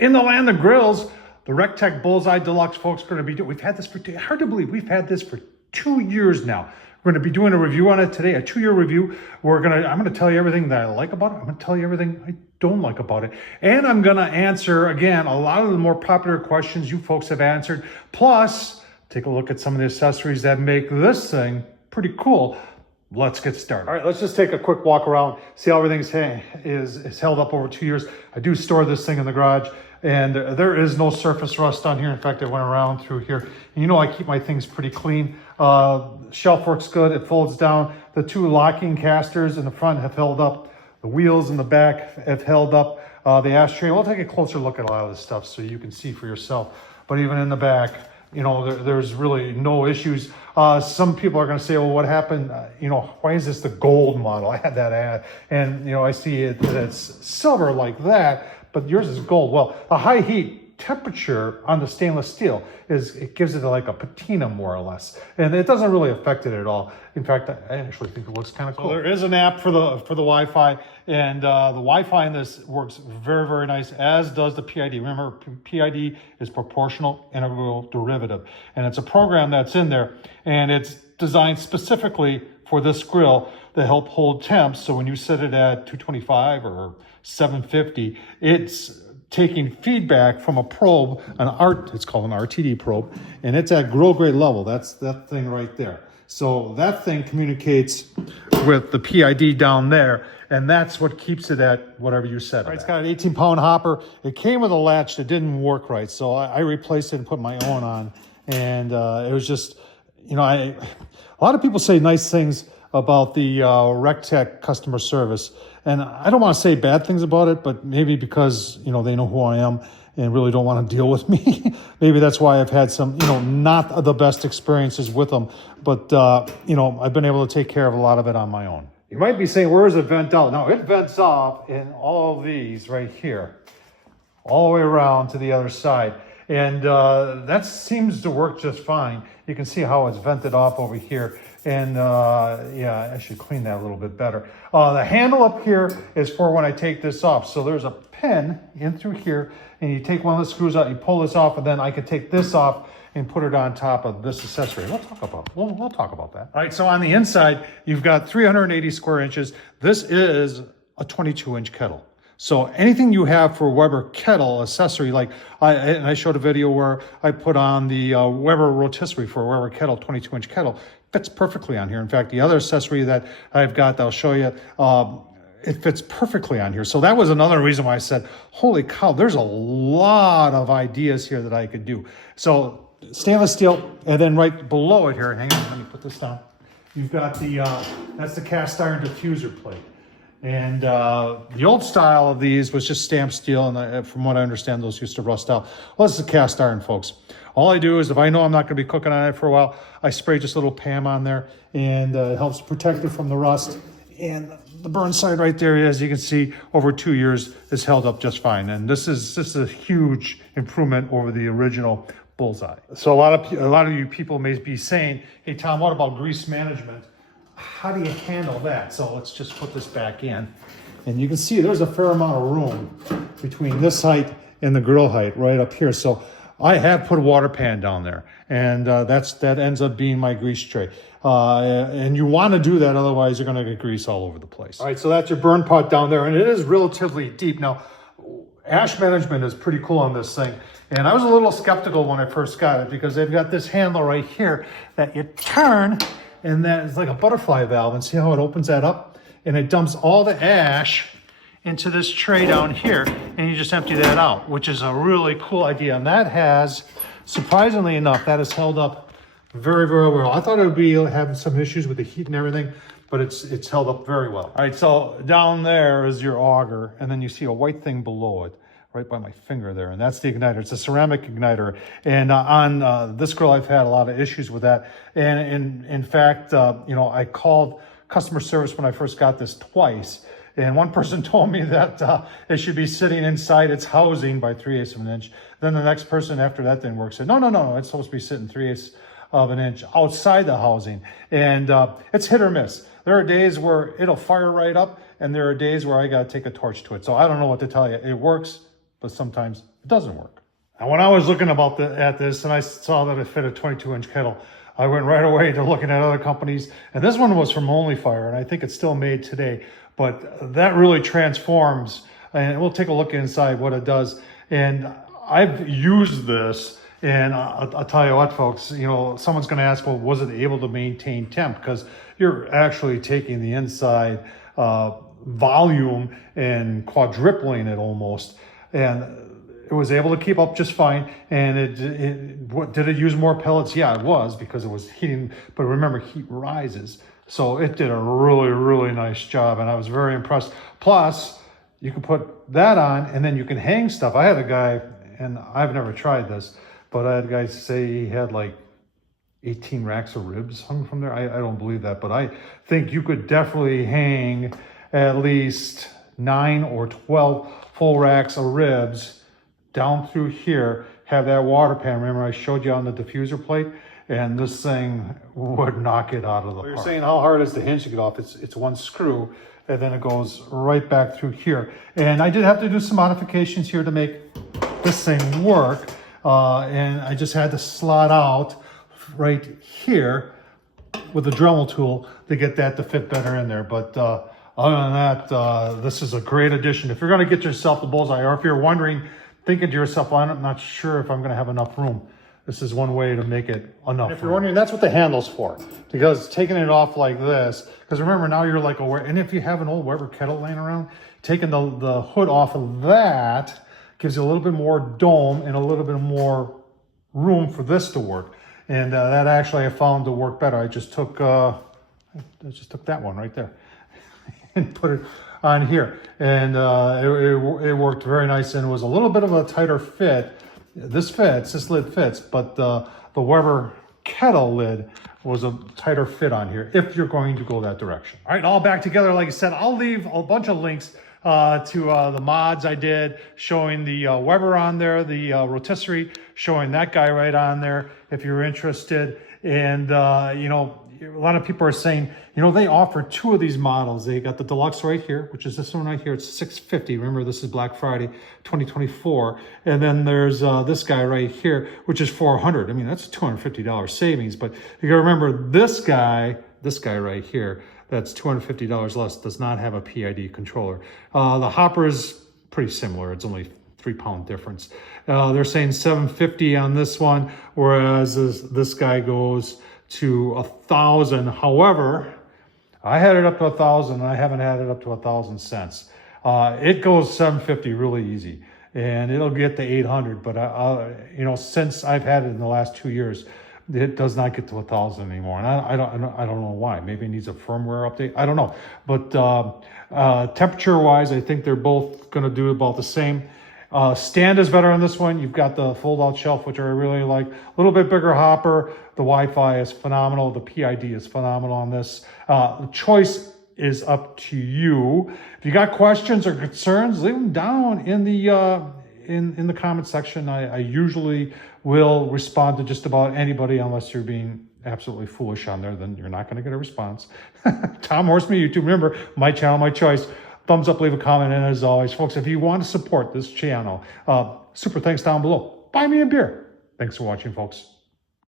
In the land of grills, the Recteq Bullseye Deluxe, folks, going to be doing. We've had this for, hard to believe, we've had this for 2 years now. We're going to be doing a review on it today, a 2-year review. I'm going to tell you everything that I like about it. I'm going to tell you everything I don't like about it. And I'm going to answer, again, a lot of the more popular questions you folks have answered. Plus, take a look at some of the accessories that make this thing pretty cool. Let's get started. All right, let's just take a quick walk around, see how everything is held up over 2 years. I do store this thing in the garage, and there is no surface rust on here. In fact, I went around through here. And you know I keep my things pretty clean. Shelf works good. It folds down. The 2 locking casters in the front have held up. The wheels in the back have held up. The ashtray. We'll take a closer look at a lot of this stuff so you can see for yourself. But even in the back, you know, there's really no issues. Some people are going to say, well, what happened? Why is this the gold model? I had that ad. And, I see it's silver like that, but yours is gold. Well, the high heat temperature on the stainless steel it gives it like a patina more or less. And it doesn't really affect it at all. In fact, I actually think it looks kind of cool. So there is an app for the Wi-Fi, and the Wi-Fi in this works very, very nice, as does the PID. Remember, PID is proportional integral derivative, and it's a program that's in there, and it's designed specifically for this grill to help hold temps. So when you set it at 225 or 750, it's taking feedback from a probe, it's called an RTD probe, and it's at grill grade level. That's that thing right there. So that thing communicates with the PID down there, and that's what keeps it at whatever you set it. It's got an 18-pound hopper. It came with a latch that didn't work right, so I replaced it and put my own on, and it was just, a lot of people say nice things about the Recteq customer service. And I don't want to say bad things about it, but maybe because, they know who I am and really don't want to deal with me. Maybe that's why I've had some, not the best experiences with them. But, I've been able to take care of a lot of it on my own. You might be saying, where does it vent out? No, it vents off in all of these right here, all the way around to the other side. And that seems to work just fine. You can see how it's vented off over here. And I should clean that a little bit better. The handle up here is for when I take this off. So there's a pin in through here, and you take one of the screws out, you pull this off, and then I can take this off and put it on top of this accessory. We'll talk about that. All right, so on the inside, you've got 380 square inches. This is a 22-inch kettle. So anything you have for Weber kettle accessory, like I showed a video where I put on the Weber rotisserie for a Weber kettle, 22-inch kettle, fits perfectly on here. In fact, the other accessory that I've got that I'll show you, it fits perfectly on here. So that was another reason why I said, holy cow, there's a lot of ideas here that I could do. So stainless steel, and then right below it here, hang on, let me put this down. You've got that's the cast iron diffuser plate. And the old style of these was just stamped steel, and from what I understand, those used to rust out. Well, this is a cast iron, folks. All I do is, if I know I'm not going to be cooking on it for a while, I spray just a little PAM on there, and it helps protect it from the rust. And the burn side right there, as you can see, over 2 years is held up just fine. And this is a huge improvement over the original Bullseye. So a lot of you people may be saying, hey, Tom, what about grease management? How do you handle that? So let's just put this back in. And you can see there's a fair amount of room between this height and the grill height right up here. So I have put a water pan down there, and that ends up being my grease tray. And you want to do that, otherwise you're going to get grease all over the place. All right, so that's your burn pot down there, and it is relatively deep. Now, ash management is pretty cool on this thing. And I was a little skeptical when I first got it, because they've got this handle right here that you turn, and that is like a butterfly valve, and see how it opens that up? And it dumps all the ash into this tray down here, and you just empty that out, which is a really cool idea. And that has, surprisingly enough, that has held up very, very well. I thought it would be having some issues with the heat and everything, but it's held up very well. All right, so down there is your auger, and then you see a white thing below it, right by my finger there, and that's the igniter. It's a ceramic igniter, and on this grill I've had a lot of issues with that. And in fact, I called customer service when I first got this twice, and one person told me that it should be sitting inside its housing by 3/8 of an inch. Then the next person after that didn't work said, no, it's supposed to be sitting 3/8 of an inch outside the housing. And it's hit or miss. There are days where it'll fire right up, and there are days where I got to take a torch to it. So I don't know what to tell you. It works, but sometimes It doesn't work. And when I was looking at this and I saw that it fit a 22-inch kettle, I went right away to looking at other companies. And this one was from Only Fire, and I think it's still made today. But that really transforms, and we'll take a look inside what it does. And I've used this, and I'll tell you what, folks, you know, someone's going to ask, well, was it able to maintain temp? Because you're actually taking the inside volume and quadrupling it almost. And it was able to keep up just fine. And did it use more pellets? Yeah, it was, because it was heating. But remember, heat rises. So it did a really, really nice job. And I was very impressed. Plus, you can put that on and then you can hang stuff. I had a guy, and I've never tried this, but I had a guy say he had like 18 racks of ribs hung from there. I don't believe that, but I think you could definitely hang at least 9 or 12 full racks of ribs down through here, have that water pan. Remember I showed you on the diffuser plate, and this thing would knock it out of the park. You're saying how hard is the hinge to get off? It's one screw, and then it goes right back through here. And I did have to do some modifications here to make this thing work. And I just had to slot out right here with the Dremel tool to get that to fit better in there. But other than that, this is a great addition. If you're going to get yourself the Bullseye, or if you're wondering, thinking to yourself, well, I'm not sure if I'm going to have enough room, this is one way to make it enough. If you're wondering, that's what the handle's for, because taking it off like this, because remember, now you're like a, and if you have an old Weber kettle laying around, taking the hood off of that gives you a little bit more dome and a little bit more room for this to work. And that actually I found to work better. I just took that one right there and put it on here. And it worked very nice, and it was a little bit of a tighter fit. This lid fits, but the Weber kettle lid was a tighter fit on here if you're going to go that direction. All right, all back together. Like I said, I'll leave a bunch of links to the mods I did, showing the Weber on there, the rotisserie, showing that guy right on there if you're interested. And you know, a lot of people are saying, you know, they offer 2 of these models. They got the Deluxe right here, which is this one right here. It's $650. Remember, this is Black Friday 2024. And then there's this guy right here, which is $400. I mean, that's a $250 savings. But you gotta remember, this guy right here, that's $250 less, does not have a PID controller. The hopper is pretty similar. It's only 3-pound difference. They're saying $750 on this one, whereas this guy goes to $1,000. However, I had it up to $1,000, and I haven't had it up to 1,000 cents. It goes $750 really easy, and it'll get to $800. But you know, since I've had it in the last 2 years, it does not get to 1,000 anymore, and I don't know why. Maybe it needs a firmware update. I don't know. But temperature-wise, I think they're both going to do about the same. Stand is better on this one. You've got the fold-out shelf, which I really like. A little bit bigger hopper. The Wi-Fi is phenomenal. The PID is phenomenal on this. The choice is up to you. If you got questions or concerns, leave them down in the comment section. I usually will respond to just about anybody, unless you're being absolutely foolish on there. Then you're not going to get a response. Tom Horsman, YouTube. Remember, my channel, my choice. Thumbs up, leave a comment, and as always, folks, if you want to support this channel, super thanks down below. Buy me a beer. Thanks for watching, folks.